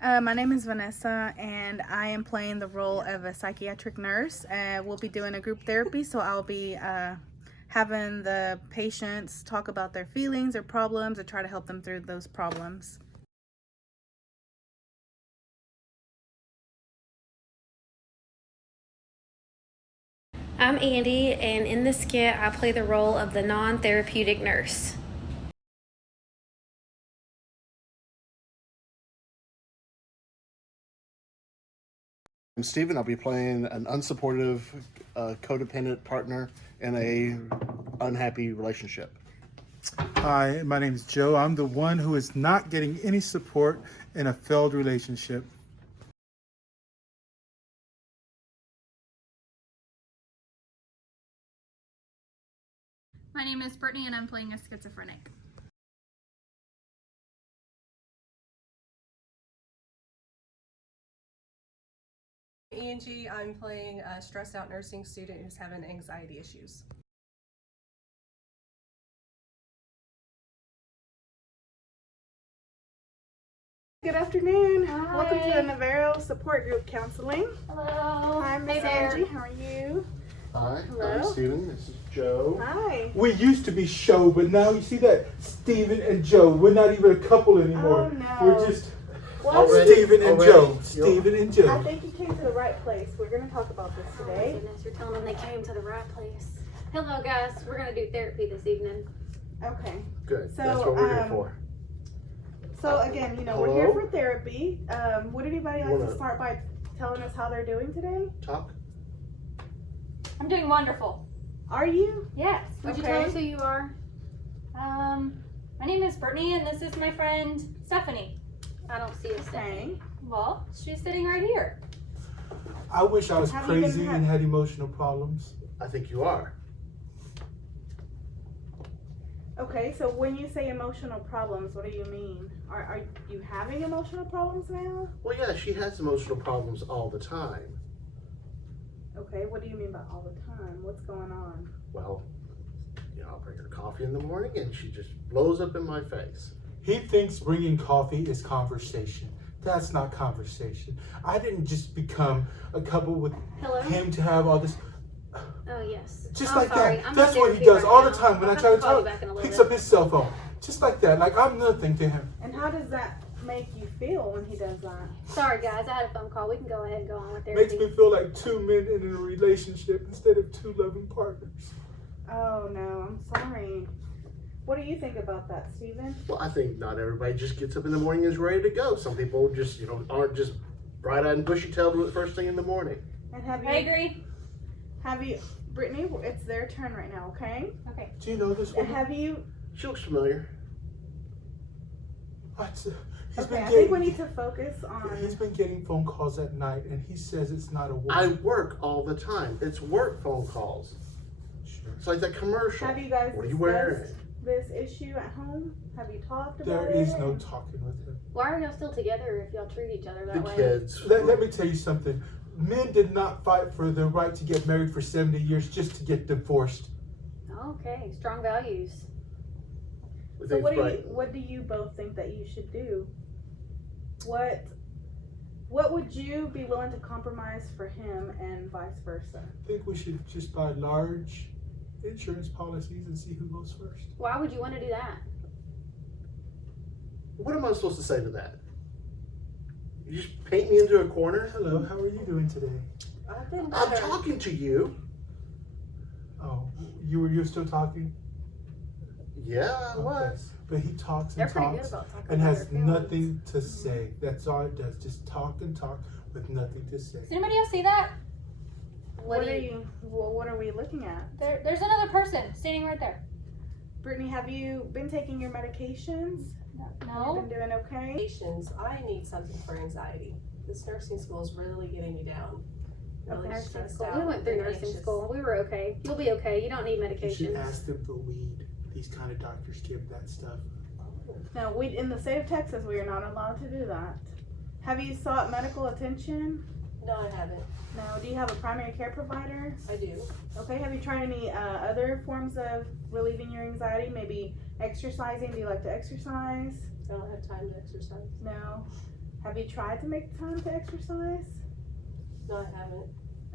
My name is Vanessa, and I am playing the role of a psychiatric nurse. We'll be doing a group therapy, so I'll be having the patients talk about their feelings or problems or try to help them through those problems. I'm Andy, and in this skit, I play the role of the non-therapeutic nurse. I'm Steven. I'll be playing an unsupportive, codependent partner in a unhappy relationship. Hi, my name is Joe. I'm the one who is not getting any support in a failed relationship. My name is Brittany and I'm playing a schizophrenic. Angie, I'm playing a stressed out nursing student who's having anxiety issues. Good afternoon. Hi. Welcome to the Navarro Support Group Counseling. Hello. Hi, Miss Angie. How are you? Hi, Hello. I'm Steven. This is Joe. Hi. We used to be show, but now you see that Steven and Joe. We're not even a couple anymore. Oh, no. We're just Already? Steven and Already? Joe. Steven and I Joe. think you came to the right place. We're going to talk about this Oh my today. goodness, you're telling them they came to the right place. Hello, guys. We're gonna do therapy this evening. Okay. Good. So, That's what we're here for. So again, we're Hello? here for therapy. Would anybody like to Wanna- start by telling us how they're doing today? Talk. I'm doing wonderful. Are you? Yes. Would you Okay. tell us who you are? My name is Brittany and this is my friend Stephanie. I don't see a Stephanie. Okay. Well, she's sitting right here. I wish I was Have you been crazy and had emotional problems. I think you are. Okay, so when you say emotional problems, what do you mean? Are you having emotional problems now? Well, yeah, she has emotional problems all the time. Okay, what do you mean by all the time? What's going on? Well, I'll bring her coffee in the morning and she just blows up in my face. He thinks bringing coffee is conversation. That's not conversation. I didn't just become a couple with Hello. him to have all this. Oh yes. Just I'm like sorry. that. I'm That's in what he therapy does right all now. the time when I'll I try have to call you talk. back in a little Picks bit. up his cell phone. Just like that. Like I'm nothing to him. And how does that make you feel when he does that? Sorry, guys. I had a phone call. We can go ahead and go on with Makes therapy. me feel like two men in a relationship instead of two loving partners. Oh no, I'm sorry. What do you think about that, Steven? Well, I think not everybody just gets up in the morning and is ready to go. Some people just, aren't just bright-eyed and bushy-tailed the first thing in the morning. And have I you agree. Brittany, it's their turn right now, okay? Okay. Do you know this woman? Have you She looks familiar. What? Okay, I think we need to focus He's on been getting phone calls at night, and he says it's not a work. I work all the time. It's work phone calls. Sure. It's like that commercial. have you guys What are you wearing? discussed this issue at home? Have you talked about There it? is no talking with him. Why are y'all still together if y'all treat each other that The way? kids. Let me tell you something. Men did not fight for the right to get married for 70 years just to get divorced. Okay, strong values. We So think what it's do right. what do you both think that you should do? What would you be willing to compromise for him and vice versa? I think we should just buy large insurance policies and see who goes first. Why would you want to do that? What am I supposed to say to that? You just paint me into a corner? Hello, how are you doing today? I've been I'm better. talking to you. Oh, you're still talking? Yeah, I was. But he talks They're and pretty good talks about talking and about has their feelings. nothing to say. That's all it does. Just talk and talk with nothing to say. Does anybody else see that? What are we looking at? There's another person standing right there. Brittany, have you been taking your medications? Have you No. been doing okay? Patients, I need something for anxiety. This nursing school is really getting me down. Really Nursing stressed school. out. We went through and nursing anxious. school. We were okay. You'll be okay. You don't need You should medications. ask them for weed. These kind of doctors give that stuff. No, in the state of Texas, we are not allowed to do that. Have you sought medical attention? No, I haven't. No. Do you have a primary care provider? I do. Okay. Have you tried any other forms of relieving your anxiety? Maybe exercising. Do you like to exercise? I don't have time to exercise. No. Have you tried to make time to exercise? No, I haven't.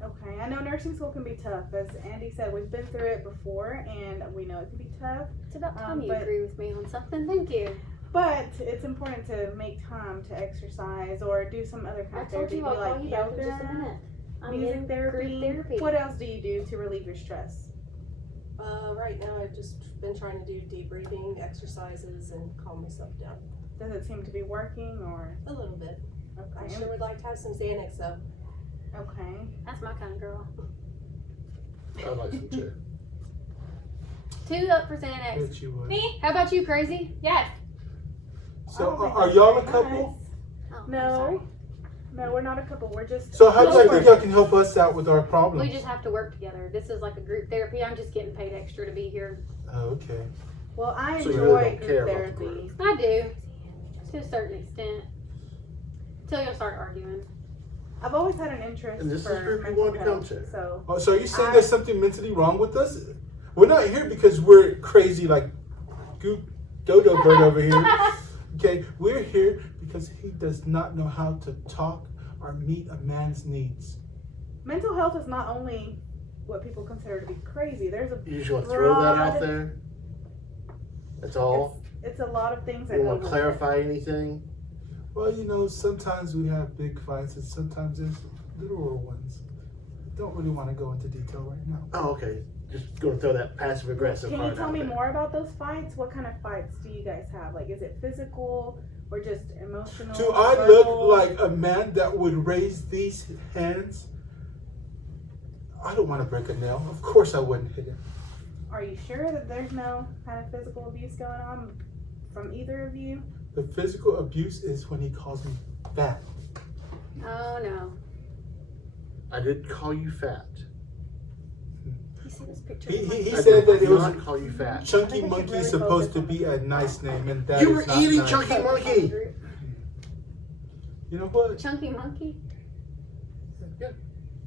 Okay, I know nursing school can be tough. As Andy said, we've been through it before, and we know it can be tough. It's about time you but- agree with me on something. Thank you. But it's important to make time to exercise or do some other I kind of told therapy. you I'll Do call you back in just a yoga, minute. I'm music in therapy. group therapy. What else do you do to relieve your stress? Right now I've just been trying to do deep breathing exercises and calm myself down Does it seem to be working or? a little bit. I Okay. sure would like to have some Xanax though. Okay. That's my kind of girl. I'd like some too. 2 up for Xanax. Bet you would. Me? How about you, Crazy? Yes. So Oh, are y'all a nice. couple? Oh, I'm No. sorry. No, we're not a couple. We're just. So how do you Sure. think y'all can help us out with our problems? We just have to work together. This is like a group therapy. I'm just getting paid extra to be here. Oh, okay. Well, I So you enjoy really don't group care about the therapy. group. I do, to a certain extent. Until y'all start arguing. I've always had an interest And this is for the group you mental wanted to come health, to. So Oh, so are you saying there's something mentally wrong with us? We're not here because we're crazy like Dodo Bird over here. Okay, we're here because he does not know how to talk or meet a man's needs. mental health is not only what people consider to be crazy. There's a You just want to throw that out broad- there? That's all? It's a lot of things that You go don't want to with clarify anything? Well, you know, sometimes we have big fights and sometimes there's little ones. Don't really want to go into detail right now. Oh, okay. Just going to throw that passive it. aggressive Can you part tell out me there. more about those fights? What kind of fights do you guys have? Like, is it physical or just emotional? Do I verbal? look like a man that would raise these hands? I don't want to break a nail. Of course I wouldn't hit him. Are you sure that there's no kind of physical abuse going on from either of you? The physical abuse is when he calls me fat. Oh no. I did call you fat. You see this picture? He of my- he I said did that it was not call you fat. I Chunky think I should Monkey really is supposed to focus be on a the nice podcast. name, and that You is were not eating nice. Chunky Monkey. You know what? Chunky Monkey?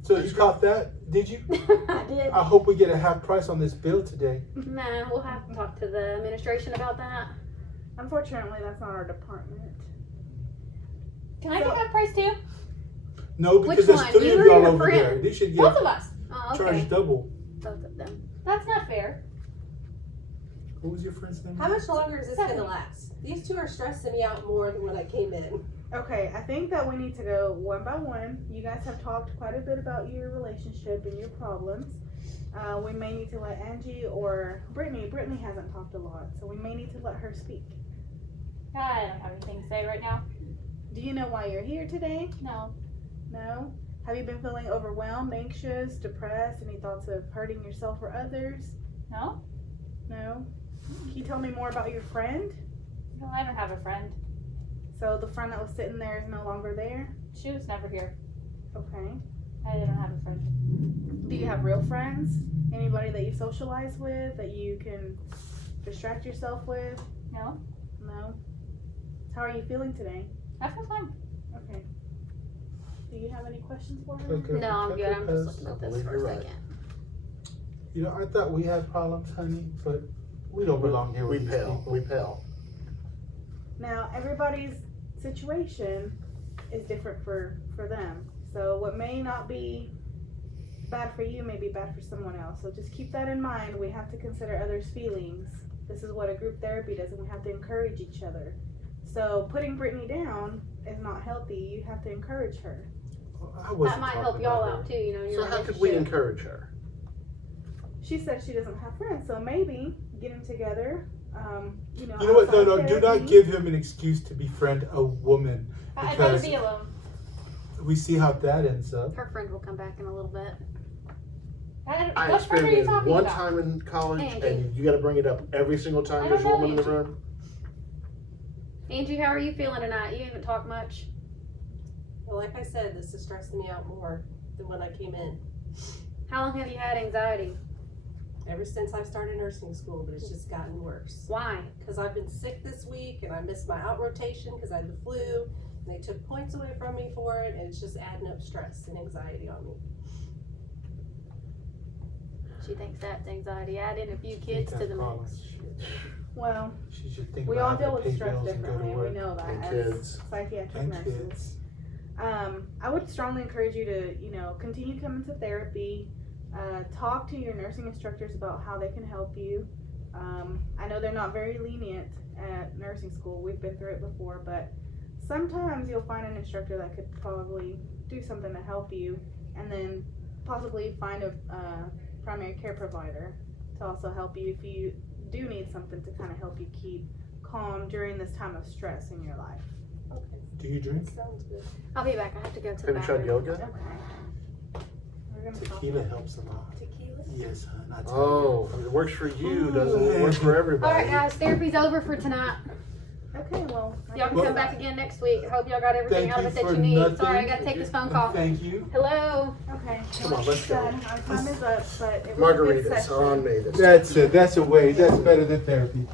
So you caught that? Did you? I did. I hope we get a half price on this bill today. Man, we'll have to talk to the administration about that. Unfortunately, that's not our department. Can I get that price too? No, Which because there's one? 3 You of or y'all your over friend? there. They should Both get of us. Oh, okay. charged double. Both of them. That's not fair. What was your friend's name? How much longer is this gonna Stephanie. last? These two are stressing me out more than when I came in. Okay, I think that we need to go one by one. You guys have talked quite a bit about your relationship and your problems. We may need to let Angie or Brittany. Brittany hasn't talked a lot, so we may need to let her speak. I don't have anything to say right now. Do you know why you're here today? No. No? Have you been feeling overwhelmed, anxious, depressed? Any thoughts of hurting yourself or others? No? No? Can you tell me more about your friend? No, I don't have a friend. So the friend that was sitting there is no longer there? She was never here. Okay. I don't have a friend. Do you have real friends? Anybody that you socialize with that you can distract yourself with? No? No? How are you feeling today? I feel fine. Okay. Do you have any questions for her? Okay, No, I'm good. I'm just because, looking at I this believe for you're a right. second. You know, I thought we had problems, honey, but we don't belong here We with these pale. people. We pale. Now, everybody's situation is different for them. So what may not be bad for you may be bad for someone else. So just keep that in mind. We have to consider others' feelings. This is what a group therapy does, and we have to encourage each other. So putting Brittany down is not healthy. You have to encourage her. I wasn't That might talking help y'all about her. out too, you know, in your So how could we relationship. encourage her? She said she doesn't have friends, so maybe getting together. You know what? No, outside do not therapy. give him an excuse to befriend a woman. I'd rather Because be alone. we see how that ends up. Her friend will come back in a little bit. I What friend are you experimented talking one about? time in college, Angie. and you got to bring it up every single I time don't there's a know woman in the Angie. room. Angie, how are you feeling tonight? You haven't talked much. Well, like I said, this is stressing me out more than when I came in. How long have you had anxiety? Ever since I started nursing school, but it's just gotten worse. Why? Because I've been sick this week and I missed my out rotation because I had the flu. And they took points away from me for it, and it's just adding up stress and anxiety on me. She thinks that's anxiety. Add in a few kids to the mix. Well, She's just thinking we about all how deal to with pay stress bills and go to differently, and we work. know that And as kids. psychiatric And nurses. kids. I would strongly encourage you to, continue coming to therapy. Talk to your nursing instructors about how they can help you. I know they're not very lenient at nursing school. We've been through it before, but sometimes you'll find an instructor that could probably do something to help you, and then possibly find a primary care provider to also help you if you do need something to kind of help you keep calm during this time of stress in your life. Okay, Do you drink? that sounds good. I'll be back. I have to go to the Have you tried bathroom. yoga? Okay. We're gonna talk Tequila about- helps a lot. Tequila? Yes, hon. I tell Oh, it works for you, doesn't work for everybody. All right, guys. Therapy's over for tonight. Okay, well. Y'all can come back again next week. I hope y'all got everything Thank out of you it that for you need. nothing. Sorry, I gotta take this phone call. Thank you. Hello. Okay. Come on, let's go. Our time is up, but it was a good Margaritas session. are on me this time. That's it. That's a way. That's better than therapy.